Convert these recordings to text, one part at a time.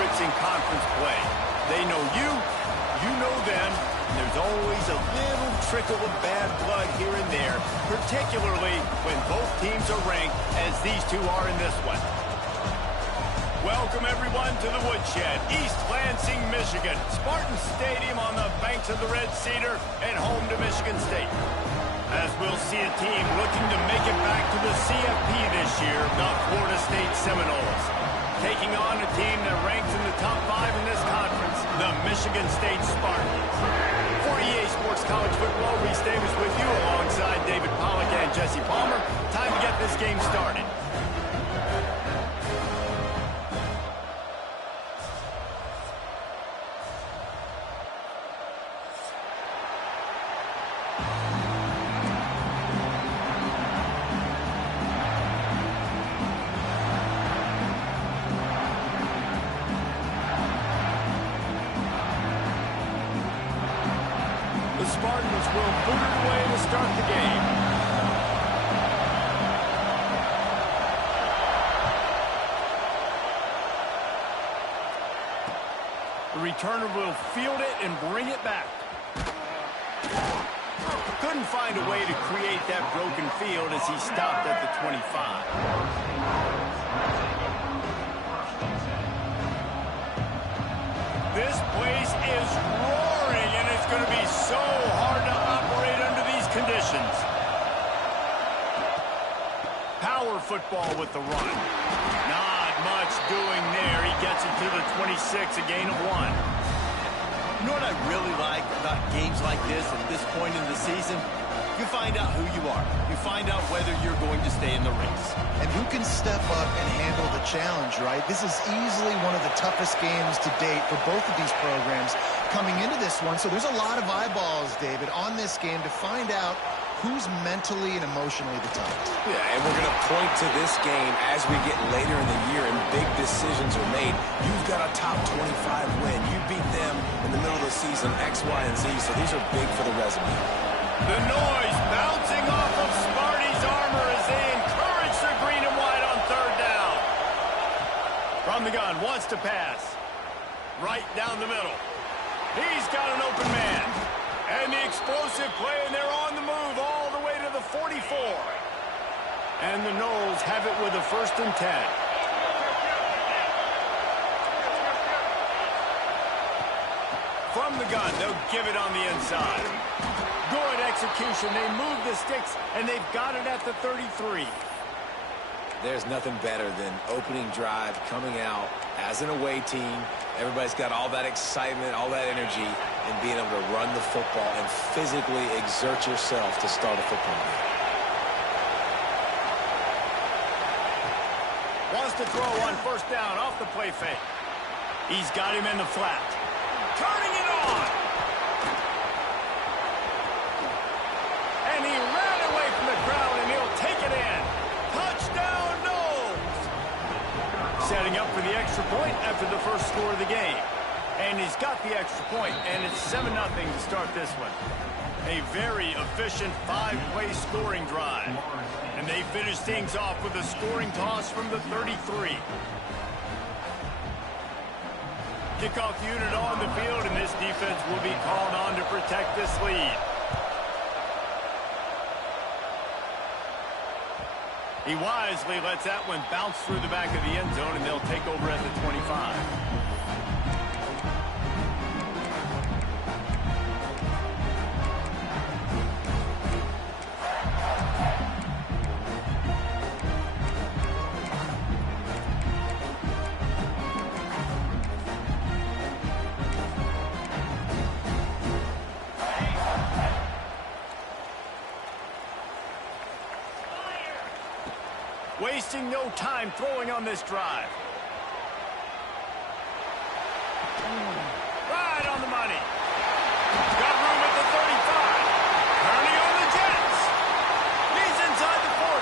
favorites in conference play. They know you, you know them. There's always a little trickle of bad blood here and there, particularly when both teams are ranked as these two are in this one. Welcome, everyone, to the Woodshed, East Lansing, Michigan. Spartan Stadium on the banks of the Red Cedar and home to Michigan State. As we'll see a team looking to make it back to the CFP this year, the Florida State Seminoles. Taking on a team that ranks in the top 5 in this conference, the Michigan State Spartans. For EA Sports College Football, Reese Davis with you alongside David Pollack and Jesse Palmer. Time to get this game started. The Spartans will boot it away to start the game. The returner will field it and bring it back. Couldn't find a way to create that broken field as he stopped at the 25. This place is roaring, and it's going to be so hard to operate under these conditions. Power football with the run. Not much doing there. He gets it to the 26, a gain of 1. You know what I really like about games like this at this point in the season? You find out who you are. You find out whether you're going to stay in the race. And who can step up and handle the challenge, right? This is easily one of the toughest games to date for both of these programs coming into this one. So there's a lot of eyeballs, David, on this game to find out who's mentally and emotionally the toughest. Yeah, and we're going to point to this game as we get later in the year and big decisions are made. You've got a top 25 win. You beat them in the middle of the season, X, Y, and Z, so these are big for the resume. The noise bouncing off of Sparty's armor as they encourage the green and white on third down. From the gun, wants to pass. Right down the middle. He's got an open man. And the explosive play, and they're on the move all the way to the 44. And the Noles have it with a 1st and 10. From the gun, they'll give it on the inside. Good execution. They move the sticks, and they've got it at the 33. There's nothing better than opening drive, coming out as an away team. Everybody's got all that excitement, all that energy, and being able to run the football and physically exert yourself to start a football game. Wants to throw on 1st down off the play fake. He's got him in the flat. Turning it on. And he ran away from the crowd, and he'll take it in. Touchdown, Noles! Setting up for the extra point after the first score of the game. And he's got the extra point, and it's 7-0 to start this one. A very efficient 5-play scoring drive. And they finish things off with a scoring toss from the 33. Kickoff unit on the field, and this defense will be called on to protect this lead. He wisely lets that one bounce through the back of the end zone, and they'll take over at the 25. Wasting no time throwing on this drive. Right on the money. Got room at the 35. Turning on the Jets. He's inside the 40.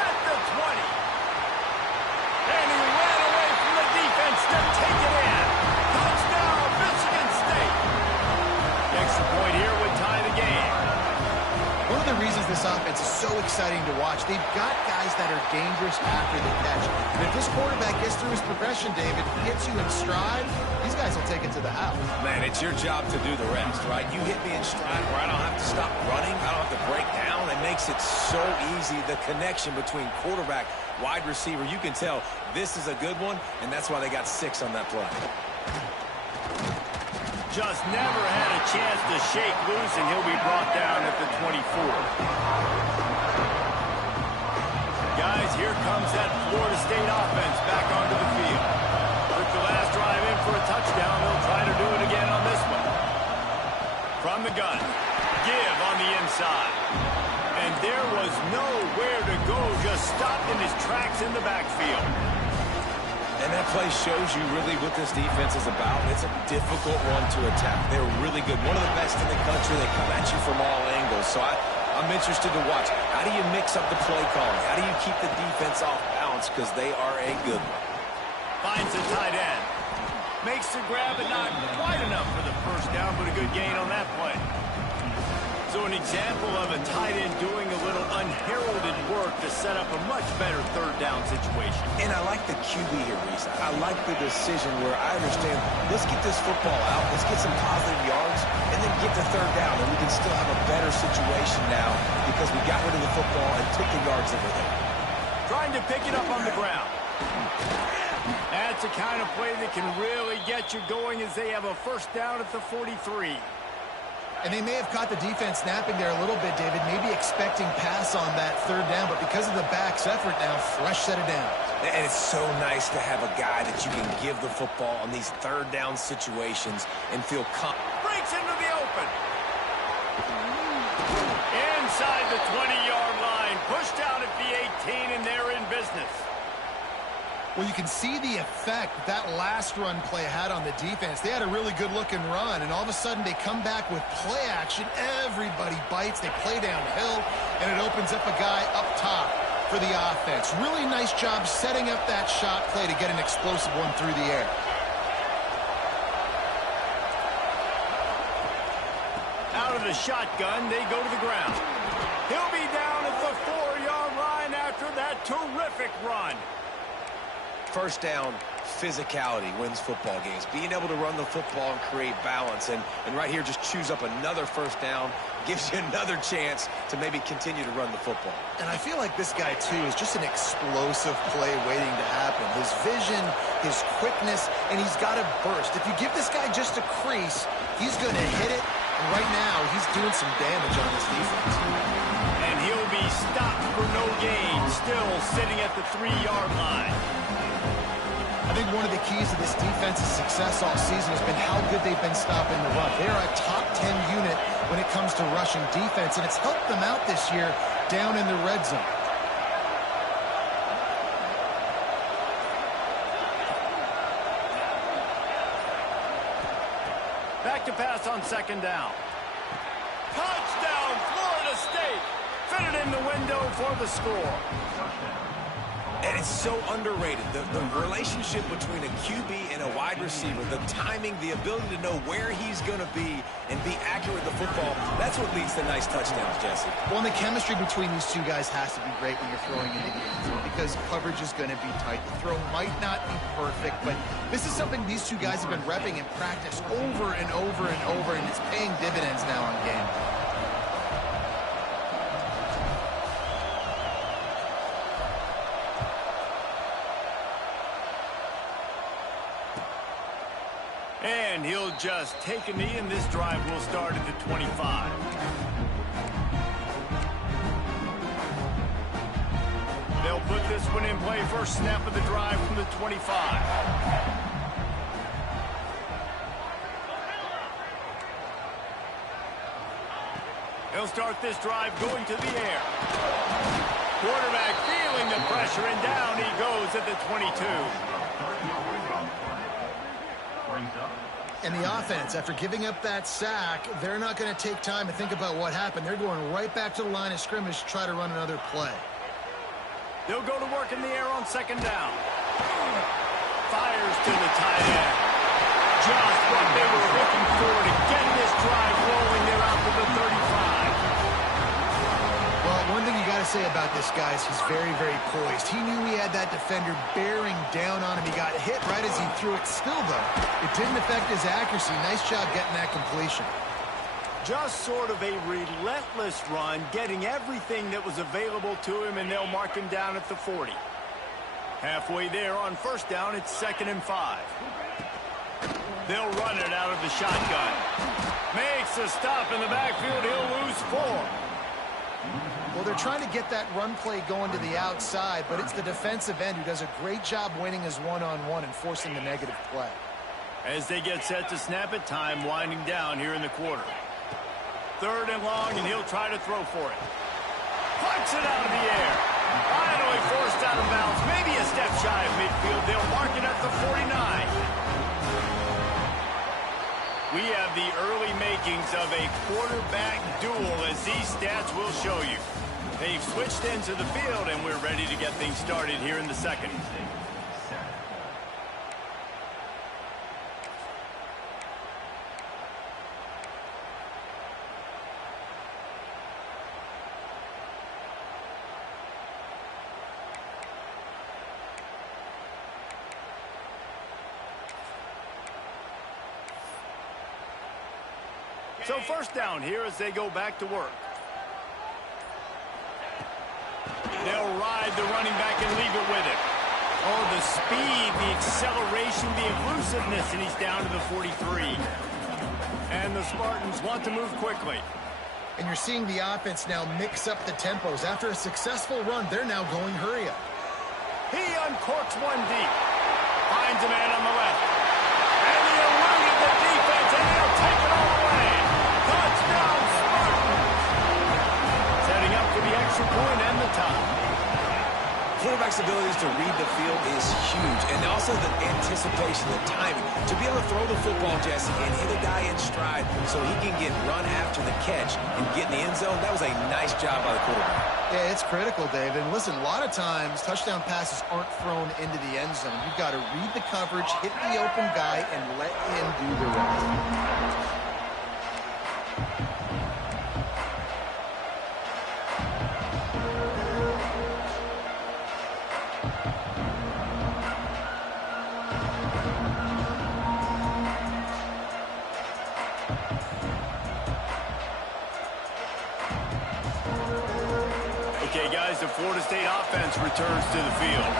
At the 20. And he ran away from the defense to take it in. Touchdown, Michigan State. The extra point here would tie the game. One of the reasons this offense is so exciting to watch. They've got guys that are dangerous after the catch. And if this quarterback gets through his progression, David, gets you in stride, these guys will take it to the house. Man, it's your job to do the rest, right? You hit me in stride where I don't have to stop running. I don't have to break down. It makes it so easy. The connection between quarterback, wide receiver, you can tell this is a good one, and that's why they got 6 on that play. Just never had a chance to shake loose, and he'll be brought down at the 24. Guys, here comes that Florida State offense back onto the field. Took the last drive in for a touchdown. They'll try to do it again on this one. From the gun, give on the inside. And there was nowhere to go, just stopped in his tracks in the backfield. And that play shows you really what this defense is about. It's a difficult one to attack. They're really good. One of the best in the country. They come at you from all angles. So I'm interested to watch. How do you mix up the play calling? How do you keep the defense off balance? Because they are a good one. Finds the tight end. Makes the grab, but not quite enough for the first down, but a good gain on that play. So an example of a tight end doing a little unheralded work to set up a much better third down situation. And I like the QB here, Reese. I like the decision where I understand, let's get this football out, let's get some positive yards, and then get the third down, and we can still have a better situation now because we got rid of the football and took the yards that were there. Trying to pick it up on the ground. That's the kind of play that can really get you going as they have a first down at the 43. And they may have caught the defense napping there a little bit, David, maybe expecting pass on that third down, but because of the back's effort now, fresh set of downs. And it's so nice to have a guy that you can give the football on these third down situations and feel confident. Breaks into the open. Inside the 20-yard line, pushed out at the 18, and they're in business. Well, you can see the effect that last run play had on the defense. They had a really good-looking run, and all of a sudden they come back with play action. Everybody bites. They play downhill, and it opens up a guy up top for the offense. Really nice job setting up that shot play to get an explosive one through the air. Out of the shotgun, they go to the ground. He'll be down at the 4-yard line after that terrific run. First down, physicality wins football games. Being able to run the football and create balance. And right here, just choose up another first down. Gives you another chance to maybe continue to run the football. And I feel like this guy, too, is just an explosive play waiting to happen. His vision, his quickness, and he's got a burst. If you give this guy just a crease, he's going to hit it. And right now, he's doing some damage on this defense. And he'll be stopped for no gain, still sitting at the 3-yard line. I think one of the keys to this defense's success all season has been how good they've been stopping the run. They're a top 10 unit when it comes to rushing defense, and it's helped them out this year down in the red zone. Back to pass on second down. Touchdown, Florida State. Fitted in the window for the score. And it's so underrated. The relationship between a QB and a wide receiver, the timing, the ability to know where he's going to be and be accurate with the football, that's what leads to nice touchdowns, Jesse. Well, and the chemistry between these two guys has to be great when you're throwing into the end zone because coverage is going to be tight. The throw might not be perfect, but this is something these two guys have been repping in practice over and over and over, and it's paying dividends now on game day. And he'll just take a knee, and this drive will start at the 25. They'll put this one in play. First snap of the drive from the 25. He'll start this drive going to the air. Quarterback feeling the pressure, and down he goes at the 22. And the offense, after giving up that sack, they're not going to take time to think about what happened. They're going right back to the line of scrimmage to try to run another play. They'll go to work in the air on second down. Fires to the tight end. Just what they were looking for to get this drive rolling. They're out to the 35. say about this guy is he's very, very poised. He knew he had that defender bearing down on him. He got hit right as he threw it. Still, though, it didn't affect his accuracy. Nice job getting that completion. Just sort of a relentless run, getting everything that was available to him, and they'll mark him down at the 40. Halfway there on first down, it's 2nd and 5. They'll run it out of the shotgun. Makes a stop in the backfield. He'll lose 4. Well, they're trying to get that run play going to the outside, but it's the defensive end who does a great job winning his one-on-one and forcing the negative play. As they get set to snap it, time winding down here in the quarter. 3rd and long, and he'll try to throw for it. Punts it out of the air. Finally forced out of bounds. Maybe a step shy of midfield. They'll mark it at the 49. We have the early makings of a quarterback duel, as these stats will show you. They've switched into the field, and we're ready to get things started here in the second. So first down here as they go back to work. They'll ride the running back and leave it with it. Oh, the speed, the acceleration, the elusiveness, and he's down to the 43. And the Spartans want to move quickly. And you're seeing the offense now mix up the tempos. After a successful run, they're now going hurry up. He uncorks one deep. Finds a man on the left. And he eluded the defense, and he'll take it all away. Touchdown, Spartans! Setting up for the extra point and the tie. Quarterback's abilities to read the field is huge, and also the anticipation, the timing. To be able to throw the football, Jesse, and hit a guy in stride so he can get run after the catch and get in the end zone, that was a nice job by the quarterback. Yeah, it's critical, David. And listen, a lot of times touchdown passes aren't thrown into the end zone. You've got to read the coverage, hit the open guy, and let him do the rest. Okay, guys, the Florida State offense returns to the field.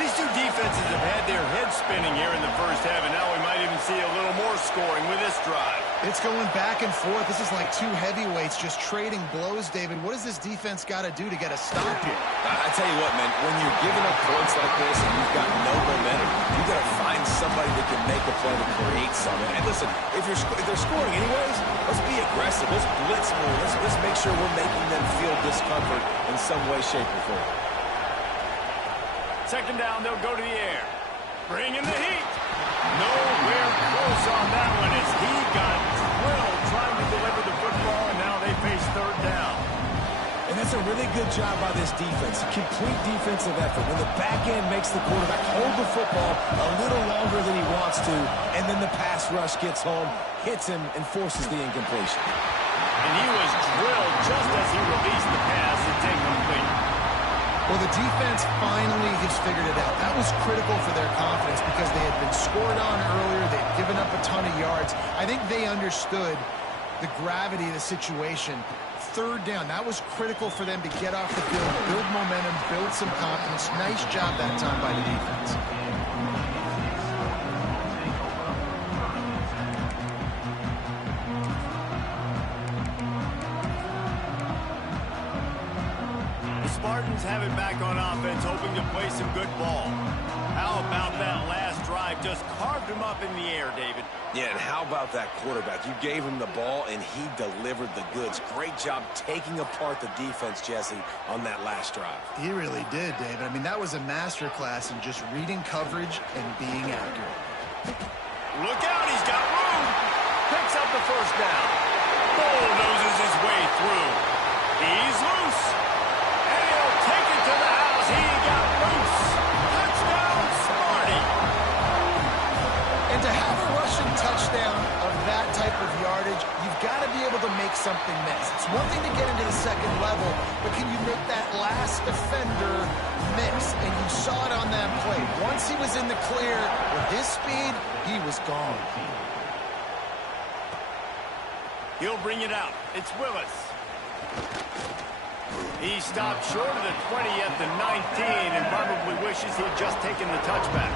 These two defenses have had their heads spinning here in the first half, and now we might even see a little more scoring with this drive. It's going back and forth. This is like two heavyweights just trading blows, David. What does this defense got to do to get a stop here? I tell you what, man, when you're giving up points like this and you've got no momentum, you've got to find somebody that can make a play to create something. And listen, if they're scoring anyways, let's be aggressive. Let's blitz more. Let's make sure we're making them feel discomfort in some way, shape, or form. Second down, they'll go to the air. Bring in the heat. Nowhere close on that one as he got drilled trying to deliver the football, and now they face 3rd down. And that's a really good job by this defense. Complete defensive effort. When the back end makes the quarterback hold the football a little longer than he wants to, and then the pass rush gets home, hits him, and forces the incompletion. And he was drilled just as he released the pass. It's incomplete. Well, the defense finally has figured it out. That was critical for their confidence because they had been scored on earlier. They'd given up a ton of yards. I think they understood the gravity of the situation. 3rd down, that was critical for them to get off the field, build momentum, build some confidence. Nice job that time by the defense. Spartans have it back on offense, hoping to play some good ball. How about that last drive? Just carved him up in the air, David. Yeah, and how about that quarterback? You gave him the ball, and he delivered the goods. Great job taking apart the defense, Jesse, on that last drive. He really did, David. I mean, that was a masterclass in just reading coverage and being accurate. Look out, he's got room. Picks up the first down. Bulldozes his way through. He's loose. And he'll take it to the house. He got loose. Touchdown, Sparty. And to have a rushing touchdown of that type of yardage, you've got to be able to make something miss. It's one thing to get into the second level, but can you make that last defender miss? And you saw it on that play. Once he was in the clear, with his speed, he was gone. He'll bring it out. It's Willis. He stopped short of the 20 at the 19 and probably wishes he'd just taken the touchback.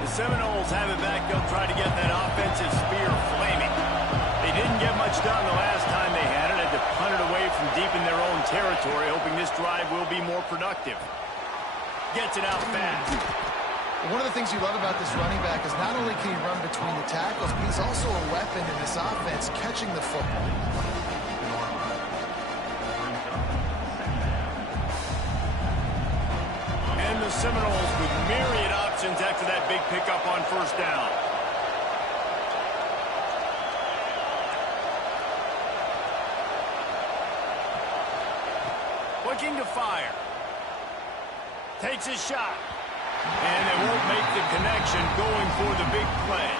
The Seminoles have it back. They'll try to get that offensive spear flaming. They didn't get much done the last time they had it. Had to punt it away from deep in their own territory, hoping this drive will be more productive. Gets it out fast. One of the things you love about this running back is not only can he run between the tackles, but he's also a weapon in this offense, catching the football. And the Seminoles with myriad options after that big pickup on first down. Looking to fire. Takes a shot. And they won't make the connection going for the big play.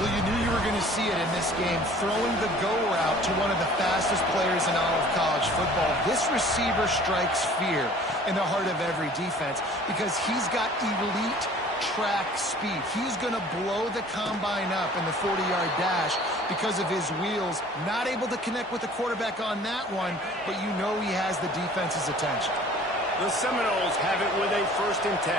Well, you knew you were going to see it in this game, throwing the go route to one of the fastest players in all of college football. This receiver strikes fear in the heart of every defense because he's got elite track speed. He's going to blow the combine up in the 40-yard dash because of his wheels. Not able to connect with the quarterback on that one, but you know he has the defense's attention. The Seminoles have it with a 1st and 10.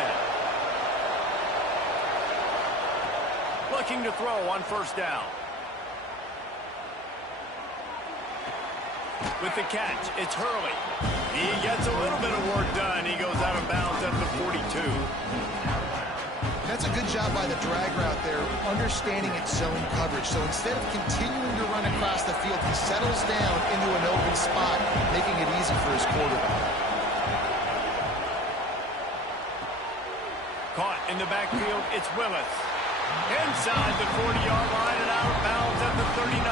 Looking to throw on first down. With the catch, it's Hurley. He gets a little bit of work done. He goes out of bounds at the 42. That's a good job by the drag route there, understanding its zone coverage. So instead of continuing to run across the field, he settles down into an open spot, making it easy for his quarterback. Caught in the backfield, it's Willis. Inside the 40-yard line and out of bounds at the 39.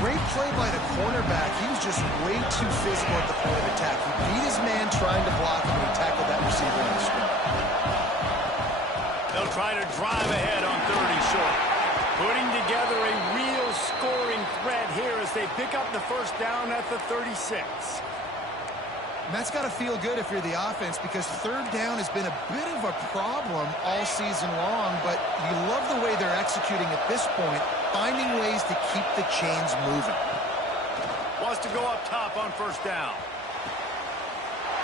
Great play by the cornerback. He was just way too physical at the point of attack. He beat his man trying to block him, and he tackled that receiver on the screen. They'll try to drive ahead on 3rd and short. Putting together a real scoring threat here as they pick up the first down at the 36. And that's got to feel good if you're the offense, because 3rd down has been a bit of a problem all season long, but you love the way they're executing at this point, finding ways to keep the chains moving. Wants to go up top on first down.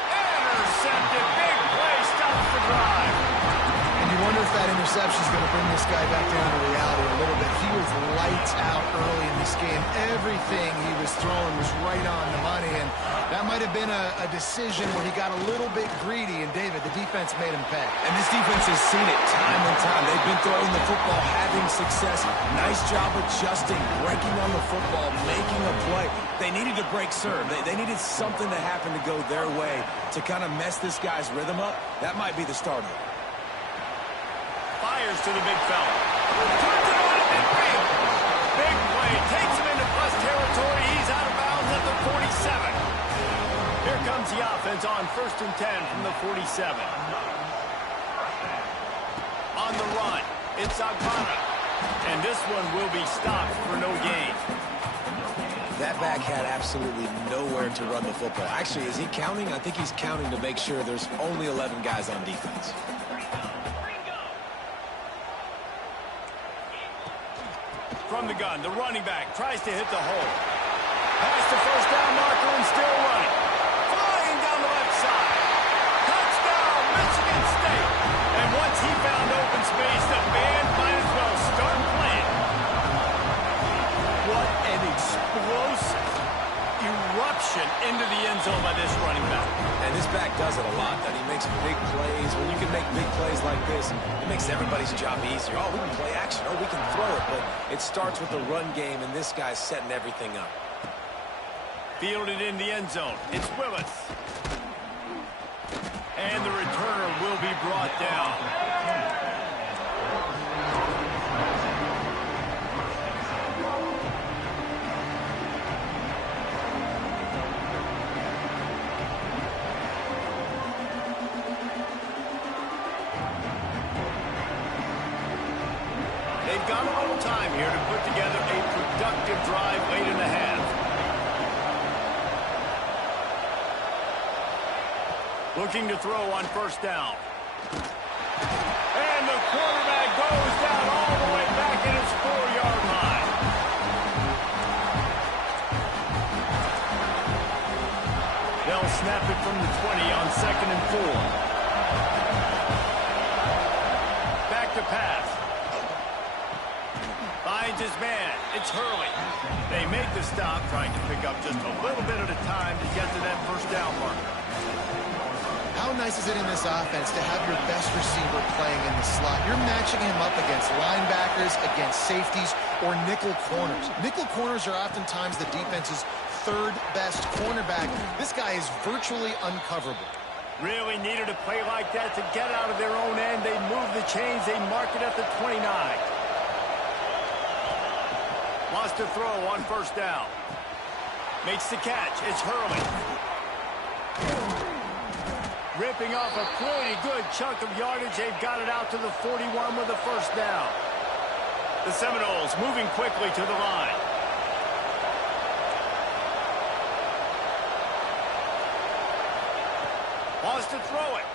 Intercepted. Big play. Stops the drive. And you wonder if that interception is going to bring this guy back down to reality a little bit. He was lights out early in this game. Everything he was throwing was right on the money, and that might have been a decision where he got a little bit greedy, and David, the defense made him pay. And this defense has seen it time and time. They've been throwing the football, having success. Nice job adjusting, breaking on the football, making a play. They needed to break serve. They needed something to happen to go their way to kind of mess this guy's rhythm up. That might be the starter. Fires to the big fella. Turns it on at midfield. Big play. Takes him into plus territory. He's out of bounds at the 47. Here comes the offense on 1st and 10 from the 47. On the run, it's Agbana. And this one will be stopped for no gain. That back had absolutely nowhere to run the football. Actually, is he counting? I think he's counting to make sure there's only 11 guys on defense. From the gun, the running back tries to hit the hole. Past the first down marker and still running. Flying down the left side. Touchdown, Michigan State. And once he found open space, the band might as well start playing. What an explosive eruption into the end zone by this running back. And this back does it a lot, that he makes big plays. When you can make big plays like this, it makes everybody's job easier. Oh, we can play action. Oh, we can throw it. But it starts with the run game, and this guy's setting everything up. Fielded in the end zone. It's Willis. And the returner will be brought down. They've got a little time here to put together a productive drive late in Looking to throw on first down. And the quarterback goes down all the way back at his 4-yard line. They'll snap it from the 20 on 2nd and 4. Back to pass. Finds his man. It's Hurley. They make the stop, trying to pick up just a little bit at a time to get to that first down marker. How nice is it in this offense to have your best receiver playing in the slot? You're matching him up against linebackers, against safeties, or nickel corners. Nickel corners are oftentimes the defense's third best cornerback. This guy is virtually uncoverable. Really needed a play like that to get out of their own end. They move the chains. They mark it at the 29. Wants to throw on first down. Makes the catch. It's Hurley. Ripping off a pretty good chunk of yardage. They've got it out to the 41 with a first down. The Seminoles moving quickly to the line. Wants to throw it.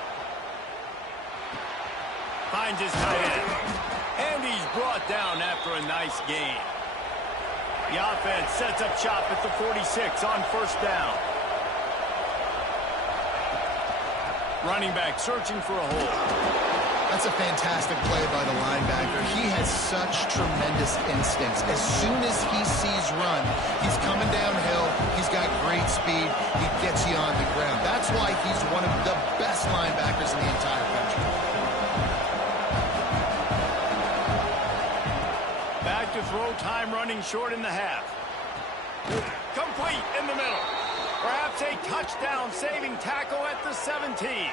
Finds his tight end. And he's brought down after a nice gain. The offense sets up shop at the 46 on first down. Running back searching for a hole. That's a fantastic play by the linebacker. He has such tremendous instincts. As soon as he sees run, he's coming downhill. He's got great speed. He gets you on the ground. That's why he's one of the best linebackers in the entire country. Back to throw, time running short in the half. Complete in the middle. Perhaps a touchdown-saving tackle at the 17.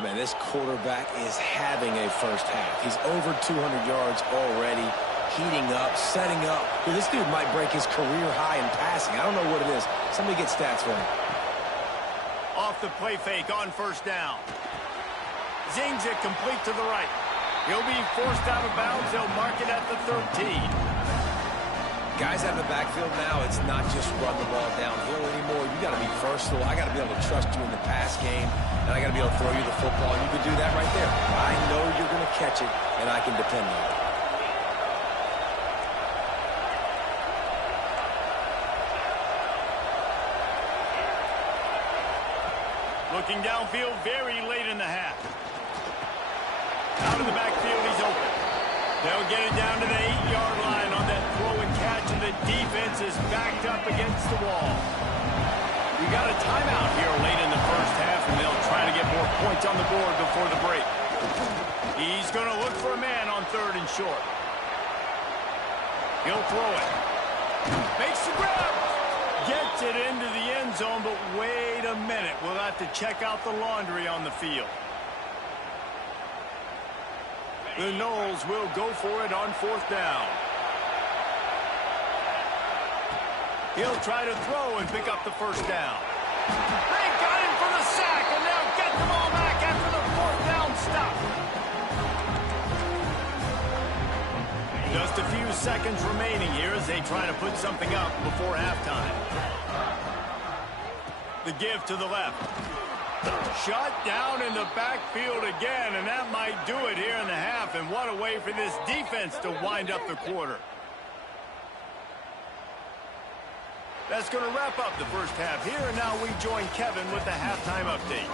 Man, this quarterback is having a first half. He's over 200 yards already, heating up, setting up. Dude, this dude might break his career high in passing. I don't know what it is. Somebody get stats for him. Off the play fake on first down. Zings it complete to the right. He'll be forced out of bounds. They'll mark it at the 13. Guys out of the backfield now, it's not just run the ball downhill anymore. You got to be versatile. I got to be able to trust you in the pass game, and I got to be able to throw you the football, and you can do that right there. I know you're going to catch it, and I can depend on it. Looking downfield very late in the half. Out of the backfield, he's open. They'll get it down to the 8-yard line on that throw and catch, and the defense is backed up against the wall. We got a timeout here late in the first half, and they'll try to get more points on the board before the break. He's going to look for a man on 3rd and short. He'll throw it. Makes the grab. Gets it into the end zone, but wait a minute. We'll have to check out the laundry on the field. The Noles will go for it on 4th down. He'll try to throw and pick up the first down. They got him for the sack, and they'll get the ball back after the 4th down stop. Just a few seconds remaining here as they try to put something up before halftime. The give to the left. Shut down in the backfield again, and that might do it here in the half. And what a way for this defense to wind up the quarter. That's going to wrap up the first half here, and now we join Kevin with the halftime update.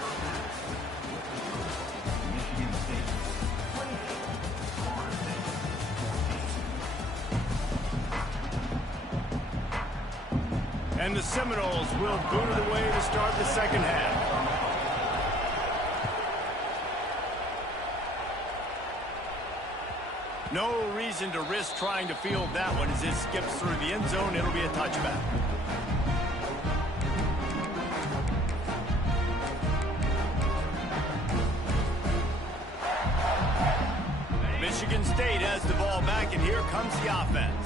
And the Seminoles will boot it away to start the second half. No reason to risk trying to field that one as it skips through the end zone. It'll be a touchback. Michigan State has the ball back, and here comes the offense.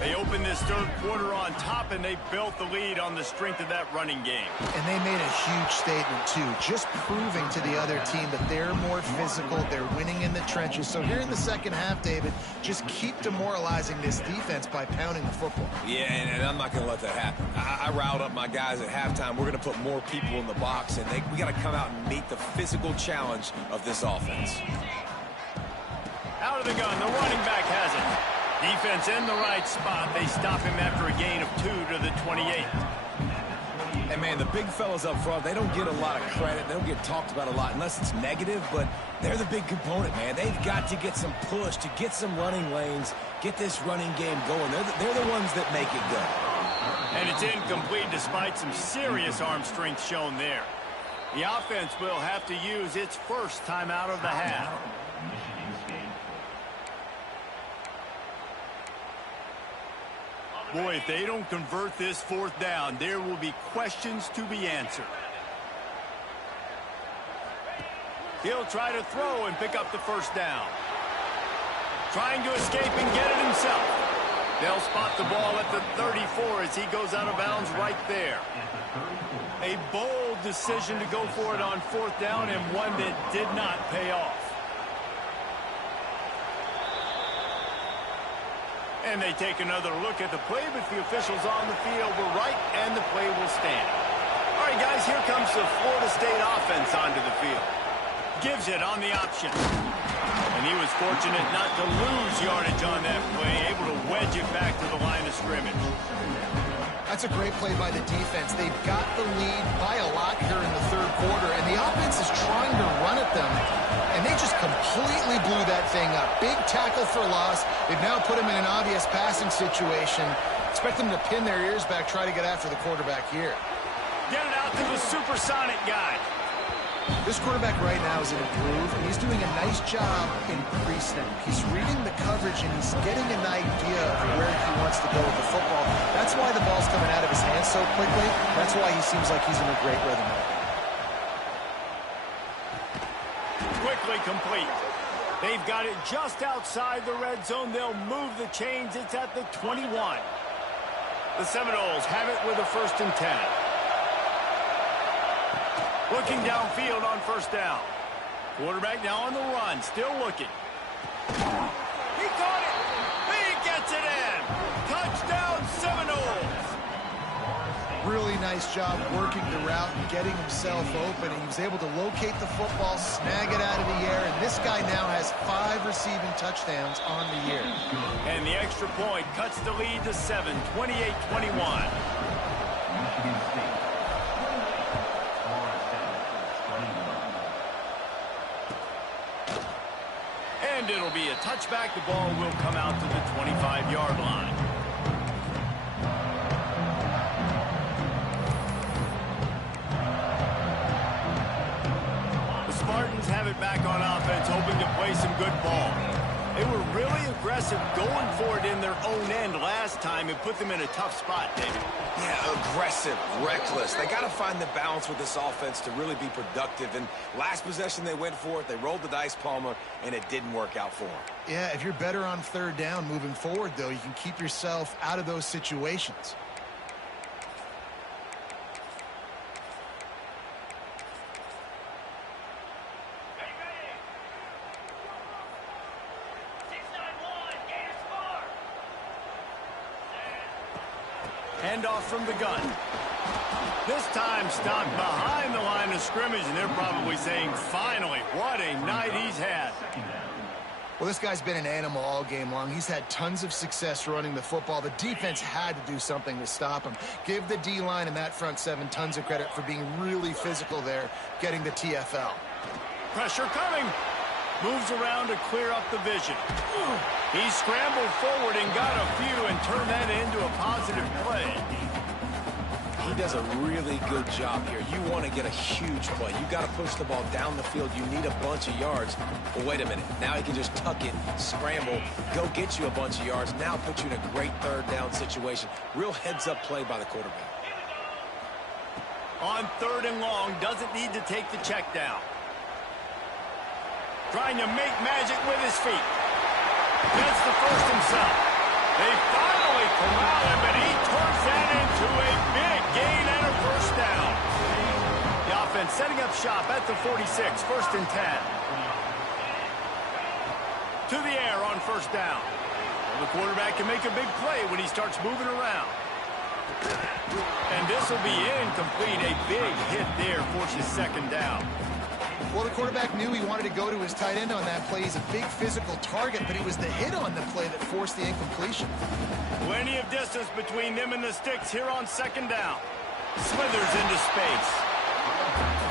They opened this third quarter on top, and they built the lead on the strength of that running game. And they made a huge statement, too, just proving to the other team that they're more physical, they're winning in the trenches. So here in the second half, David, just keep demoralizing this defense by pounding the football. Yeah, and I'm not going to let that happen. I riled up my guys at halftime. We're going to put more people in the box, and we got to come out and meet the physical challenge of this offense. Out of the gun, the running back has it. Defense in the right spot. They stop him after a gain of 2 to the 28. And, man, the big fellas up front, they don't get a lot of credit. They don't get talked about a lot unless it's negative, but they're the big component, man. They've got to get some push, to get some running lanes, get this running game going. They're the ones that make it go. And it's incomplete despite some serious arm strength shown there. The offense will have to use its first timeout of the half. Boy, if they don't convert this fourth down, there will be questions to be answered. He'll try to throw and pick up the first down. Trying to escape and get it himself. They'll spot the ball at the 34 as he goes out of bounds right there. A bold decision to go for it on fourth down, and one that did not pay off. And they take another look at the play, but the officials on the field were right, and the play will stand. All right, guys, here comes the Florida State offense onto the field. Gives it on the option. And he was fortunate not to lose yardage on that play, able to wedge it back to the line of scrimmage. That's a great play by the defense. They've got the lead by a lot here in the third quarter, and the offense is trying to run at them, and they just completely blew that thing up. Big tackle for loss. They've now put them in an obvious passing situation. Expect them to pin their ears back, try to get after the quarterback here. Get it out to the supersonic guy. This quarterback right now is in a groove, and he's doing a nice job in pre-snap. He's reading the coverage, and he's getting an idea of where he wants to go with the football. That's why the ball's coming out of his hands so quickly. That's why he seems like he's in a great rhythm right now. Quickly complete. They've got it just outside the red zone. They'll move the chains. It's at the 21. The Seminoles have it with a 1st and 10. Looking downfield on first down. Quarterback now on the run, still looking. He caught it. He gets it in. Touchdown, Seminoles. Really nice job working the route and getting himself open. He was able to locate the football, snag it out of the air, and this guy now has 5 receiving touchdowns on the year. And the extra point cuts the lead to 7, 28-21. And it'll be a touchback. The ball will come out to the 25-yard line. The Spartans have it back on offense, hoping to play some good ball. They were really aggressive going for it in their own end last time and put them in a tough spot, David. Yeah, aggressive, reckless. They got to find the balance with this offense to really be productive. And last possession they went for it. They rolled the dice, Palmer, and it didn't work out for them. Yeah, if you're better on third down moving forward, though, you can keep yourself out of those situations. Handoff from the gun. This time stopped behind the line of scrimmage, and they're probably saying, finally, what a night he's had. Well, this guy's been an animal all game long. He's had tons of success running the football. The defense had to do something to stop him. Give the D-line and that front 7 tons of credit for being really physical there, getting the TFL. Pressure coming. Moves around to clear up the vision. He scrambled forward and got a few and turned that into a positive play. He does a really good job here. You want to get a huge play. You got to push the ball down the field. You need a bunch of yards. But wait a minute. Now he can just tuck it, scramble, go get you a bunch of yards. Now put you in a great third down situation. Real heads-up play by the quarterback. On 3rd and long, doesn't need to take the check down. Trying to make magic with his feet. Gets the first himself. They finally corral him, and he turns that into a big gain and a first down. The offense setting up shop at the 46, 1st and 10. To the air on first down. Well, the quarterback can make a big play when he starts moving around. And this will be incomplete. A big hit there forces 2nd down. Well, the quarterback knew he wanted to go to his tight end on that play. He's a big physical target, but it was the hit on the play that forced the incompletion. Plenty of distance between them and the sticks here on 2nd down. Slithers into space.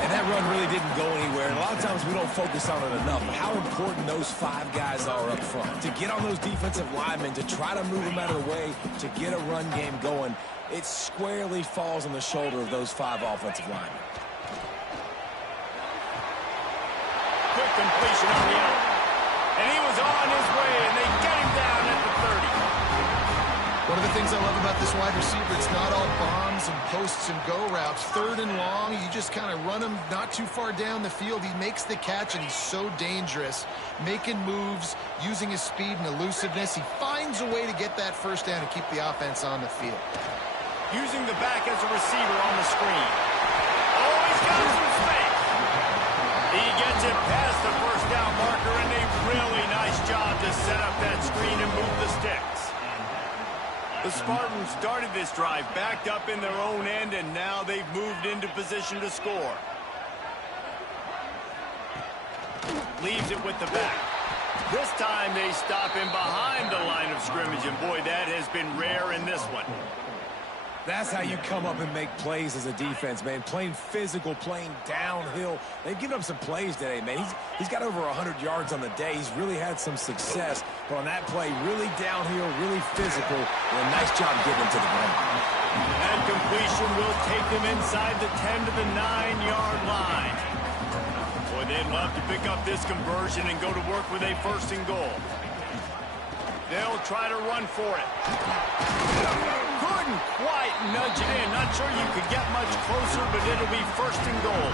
And that run really didn't go anywhere. And a lot of times we don't focus on it enough. But how important those 5 guys are up front. To get on those defensive linemen, to try to move them out of the way, to get a run game going, it squarely falls on the shoulder of those 5 offensive linemen. Quick completion on the out. And he was on his way, and they get him down at the 30. One of the things I love about this wide receiver, it's not all bombs and posts and go routes. 3rd and long, you just kind of run him not too far down the field. He makes the catch, and he's so dangerous, making moves, using his speed and elusiveness. He finds a way to get that first down and keep the offense on the field. Using the back as a receiver on the screen. Oh, he's got some space. He gets it past the first down marker, and a really nice job to set up that screen and move the sticks. The Spartans started this drive backed up in their own end, and now they've moved into position to score. Leaves it with the back. This time they stop him behind the line of scrimmage, and boy, that has been rare in this one. That's how you come up and make plays as a defense, man. Playing physical, playing downhill. They've given up some plays today, man. He's got over 100 yards on the day. He's really had some success. But on that play, really downhill, really physical, and a nice job getting him to the ground. And completion will take them inside the 10 to the 9-yard line. Boy, they'd love to pick up this conversion and go to work with a 1st and goal. They'll try to run for it. Couldn't quite nudge it in. Not sure you could get much closer, but it'll be 1st and goal.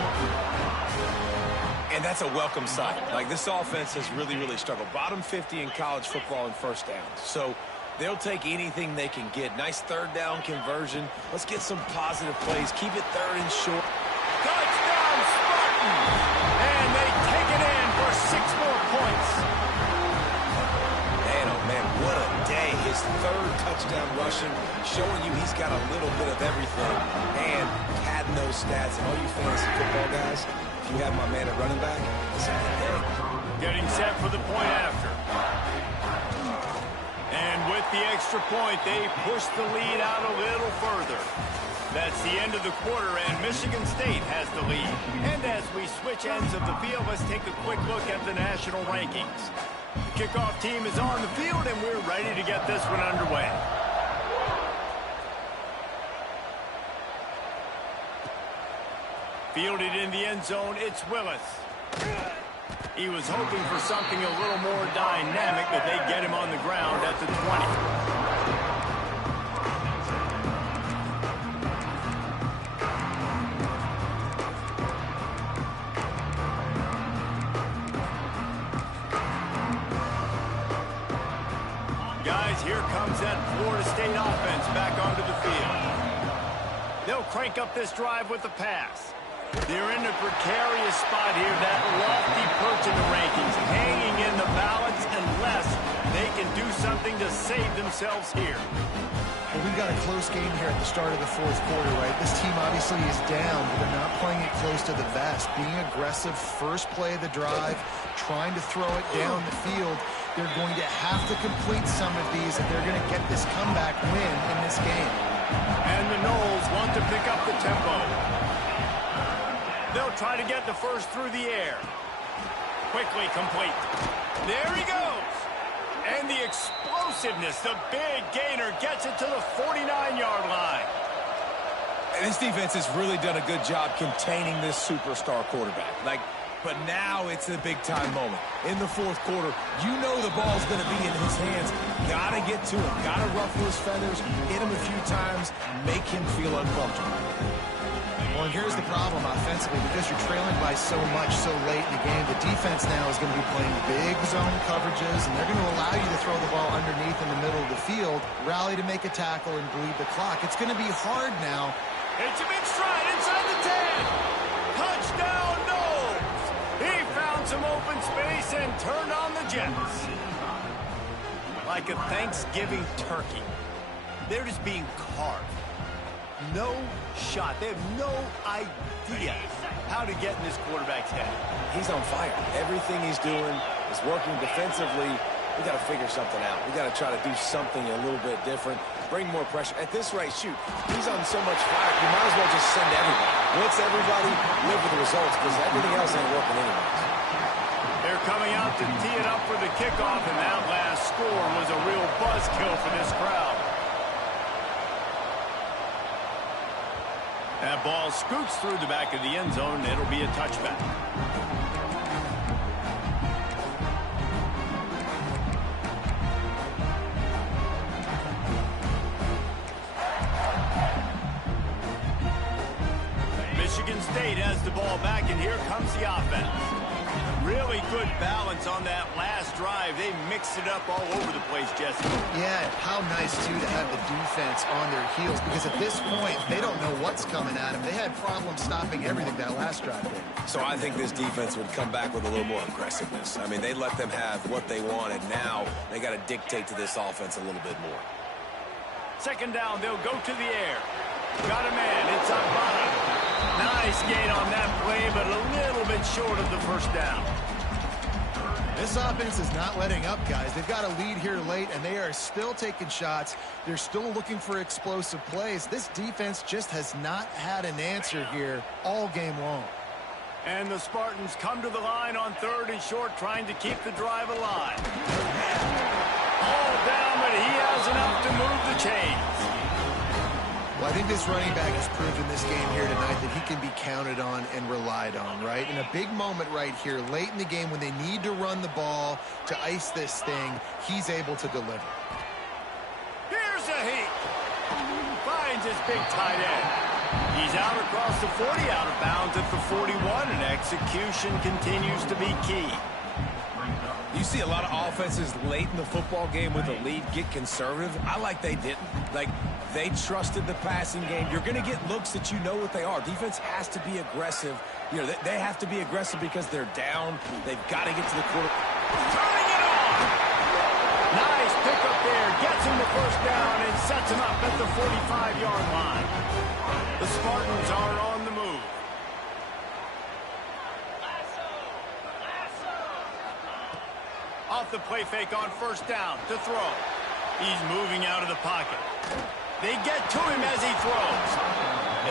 And that's a welcome sight. Like, this offense has really, really struggled. Bottom 50 in college football in first downs. So they'll take anything they can get. Nice 3rd down conversion. Let's get some positive plays. Keep it 3rd and short. Touchdown, Spartans! And they take it in for 6 more points. Man, oh man, what a day. His 3rd touchdown rushing, showing you he's got a little bit of everything. And padding those stats. And all you fantasy football guys, if you have my man at running back, it's a good day. Getting set for the point after. And with the extra point, they push the lead out a little further. That's the end of the quarter, and Michigan State has the lead. And as we switch ends of the field, let's take a quick look at the national rankings. The kickoff team is on the field, and we're ready to get this one underway. Fielded in the end zone, it's Willis. He was hoping for something a little more dynamic, but they get him on the ground at the 20. Guys, here comes that Florida State offense back onto the field. They'll crank up this drive with a pass. They're in a precarious spot here, that lofty perch in the rankings, hanging in the balance unless they can do something to save themselves here. Well, we've got a close game here at the start of the 4th quarter, right? This team obviously is down, but they're not playing it close to the vest. Being aggressive, first play of the drive, trying to throw it down the field. They're going to have to complete some of these if they're going to get this comeback win in this game. And the Noles want to pick up the tempo. They'll try to get the first through the air. Quickly complete. There he goes. And the explosiveness, the big gainer gets it to the 49-yard line. And this defense has really done a good job containing this superstar quarterback. Like, But now it's a big-time moment. In the fourth quarter, you know the ball's going to be in his hands. Got to get to him. Got to ruffle his feathers, hit him a few times, make him feel uncomfortable. Well, and here's the problem offensively. Because you're trailing by so much so late in the game, the defense now is going to be playing big zone coverages, and they're going to allow you to throw the ball underneath in the middle of the field, rally to make a tackle, and bleed the clock. It's going to be hard now. It's a big stride inside the 10. Touchdown, Knowles. He found some open space and turned on the Jets. Like a Thanksgiving turkey, they're just being carved. No shot. They have no idea how to get in this quarterback's head. He's on fire. Everything he's doing is working defensively. We got to figure something out. We got to try to do something a little bit different. Bring more pressure. At this rate, shoot, he's on so much fire. You might as well just send everybody. Blitz everybody, live with the results, because everything else ain't working anyways. They're coming out to tee it up for the kickoff, and that last score was a real buzzkill for this crowd. That ball scoots through the back of the end zone. It'll be a touchback. Michigan State has the ball back, and here comes the offense. Really good balance on that last drive. They mixed it up all over the place, Jesse. Yeah, how nice, too, to have the defense on their heels, because at this point, they don't know what's coming at them. They had problems stopping everything that last drive did. So I think this defense would come back with a little more aggressiveness. I mean, they let them have what they wanted. Now they got to dictate to this offense a little bit more. Second down, they'll go to the air. Got a man, it's Ibarra. Nice gain on that play, but a little bit short of the first down. This offense is not letting up, guys. They've got a lead here late, and they are still taking shots. They're still looking for explosive plays. This defense just has not had an answer here all game long. And the Spartans come to the line on 3rd and short, trying to keep the drive alive. All down, but he has enough to move the chains. Well, I think this running back has proved in this game here tonight that he can be counted on and relied on, right? In a big moment right here, late in the game when they need to run the ball to ice this thing, he's able to deliver. Here's a heat. Finds his big tight end. He's out across the 40, out of bounds at the 41, and execution continues to be key. You see a lot of offenses late in the football game with a lead get conservative. I like they didn't. Like, they trusted the passing game. You're going to get looks that you know what they are. Defense has to be aggressive. You know, they have to be aggressive because they're down. They've got to get to the quarter. Turning it on. Nice pickup there. Gets him the first down and sets him up at the 45-yard line. The Spartans are on the move. Off the play fake on first down to throw. He's moving out of the pocket. They get to him as he throws.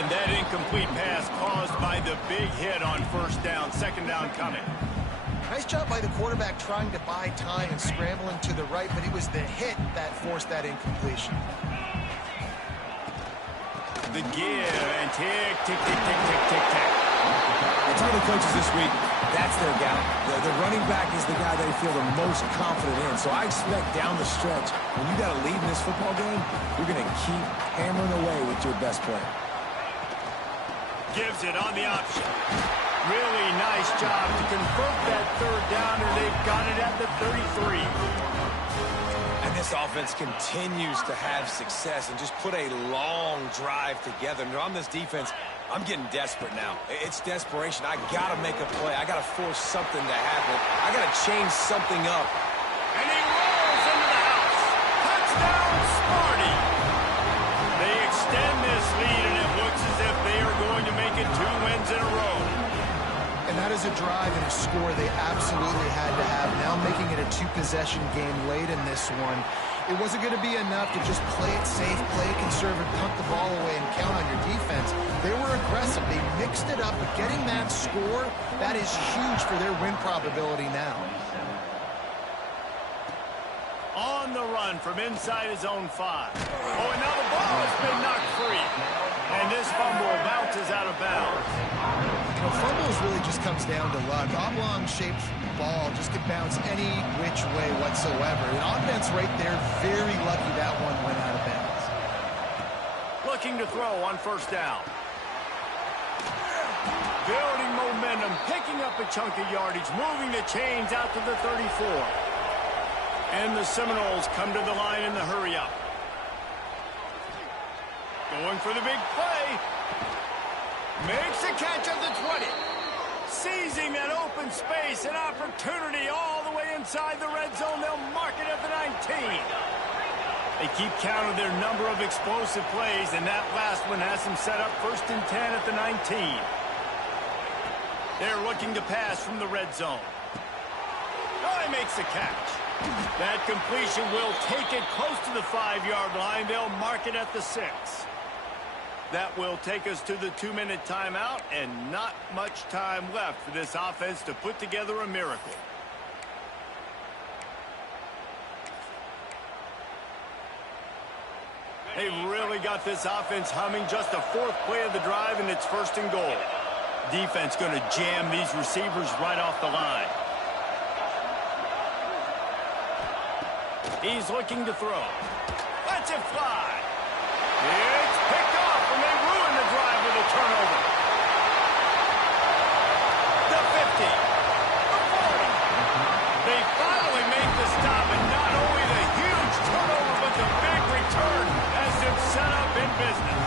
And that incomplete pass caused by the big hit on first down. Second down coming. Nice job by the quarterback trying to buy time and scrambling to the right, but it was the hit that forced that incompletion. The give and tick, tick, tick, tick, tick, tick, tick. I tell the coaches this week, that's their guy. The running back is the guy they feel the most confident in. So I expect down the stretch, when you got a lead in this football game, you're going to keep hammering away with your best player. Gives it on the option. Really nice job to convert that third down, and they've got it at the 33. And this offense continues to have success and just put a long drive together. And on this defense, I'm getting desperate now. It's desperation. I got to make a play. I got to force something to happen. I got to change something up. And he rolls into the house. Touchdown, Sparty. They extend this lead, and it looks as if they are going to make it 2 wins in a row. And that is a drive and a score they absolutely had to have. Now making it a 2-possession game late in this one. It wasn't going to be enough to just play it safe, play it conservative, punt the ball away, and count on your defense. They were aggressive. They mixed it up, but getting that score, that is huge for their win probability now. On the run from inside his own 5. Oh, and now the ball has been knocked free. And this fumble bounces out of bounds. Fumbles really just comes down to luck. Oblong-shaped ball just could bounce any which way whatsoever. And offense right there, very lucky that one went out of bounds. Looking to throw on first down. Building momentum, picking up a chunk of yardage, moving the chains out to the 34. And the Seminoles come to the line in the hurry-up. Going for the big play. Makes a catch at the 20. Seizing that open space, an opportunity all the way inside the red zone. They'll mark it at the 19. They keep count of their number of explosive plays, and that last one has them set up 1st and 10 at the 19. They're looking to pass from the red zone. Oh, he makes the catch. That completion will take it close to the 5-yard line. They'll mark it at the 6. That will take us to the 2-minute timeout, and not much time left for this offense to put together a miracle. They really got this offense humming. Just the 4th play of the drive, and it's 1st and goal. Defense going to jam these receivers right off the line. He's looking to throw. Lets it fly. It's picked off, and they ruin the drive with a turnover. The 50. The 40. They finally make the stop, and not only the huge turnover, but the big return has them set up in business.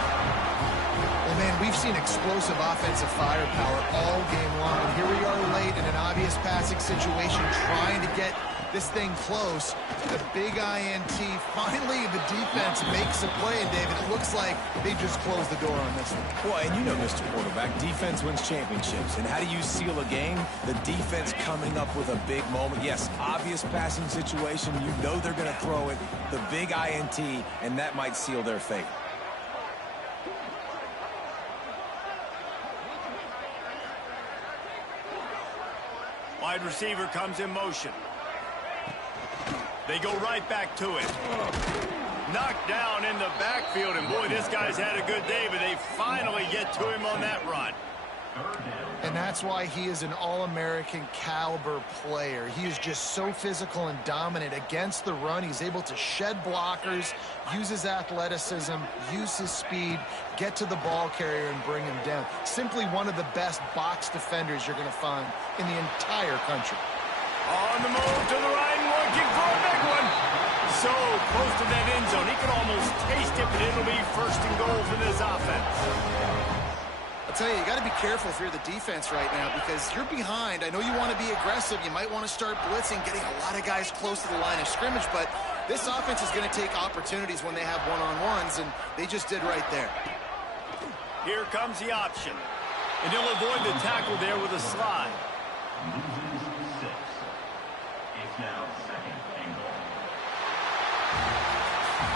Well, man, we've seen explosive offensive firepower all game long, and here we are late in an obvious passing situation trying to get this thing close. The big INT. Finally, the defense makes a play, and David, it looks like they just closed the door on this one. Well, and you know, Mr. Quarterback, defense wins championships. And how do you seal a game? The defense coming up with a big moment. Yes, obvious passing situation. You know they're going to throw it. The big INT, and that might seal their fate. Wide receiver comes in motion. They go right back to it. Knocked down in the backfield, and boy, this guy's had a good day, but they finally get to him on that run. And that's why he is an All-American caliber player. He is just so physical and dominant against the run. He's able to shed blockers, use his athleticism, use his speed, get to the ball carrier and bring him down. Simply one of the best box defenders you're going to find in the entire country. On the move to the right, looking for a big one. So close to that end zone. He could almost taste it, but it'll be 1st and goal for this offense. I'll tell you, you got to be careful if you're the defense right now because you're behind. I know you want to be aggressive. You might want to start blitzing, getting a lot of guys close to the line of scrimmage, but this offense is going to take opportunities when they have one-on-ones, and they just did right there. Here comes the option. And he'll avoid the tackle there with a slide.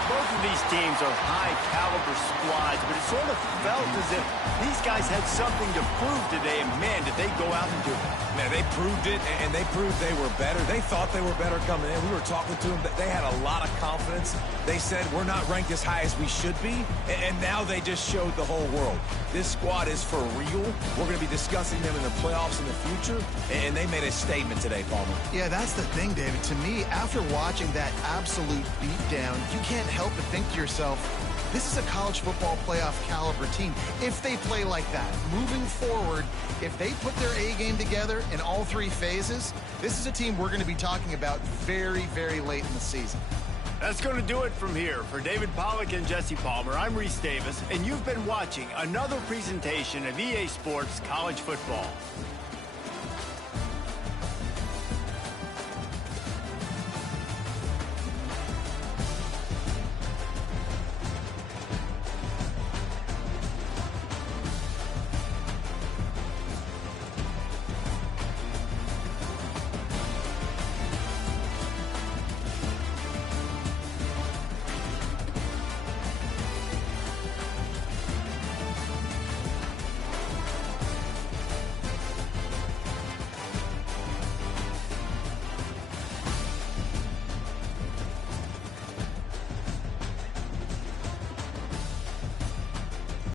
Both of these teams are high-caliber squads, but it sort of felt as if these guys had something to prove today, and man, did they go out and do it. Man, they proved it, and they proved they were better. They thought they were better coming in. We were talking to them. They had a lot of confidence. They said, we're not ranked as high as we should be, and now they just showed the whole world. This squad is for real. We're going to be discussing them in the playoffs in the future, and they made a statement today, Palmer. Yeah, that's the thing, David. To me, after watching that absolute beatdown, you can't help but think to yourself, this is a college football playoff caliber team. If they play like that, moving forward, if they put their A game together in all 3 phases, this is a team we're going to be talking about very, very late in the season. That's going to do it from here. For David Pollack and Jesse Palmer, I'm Reese Davis, and you've been watching another presentation of EA Sports College Football.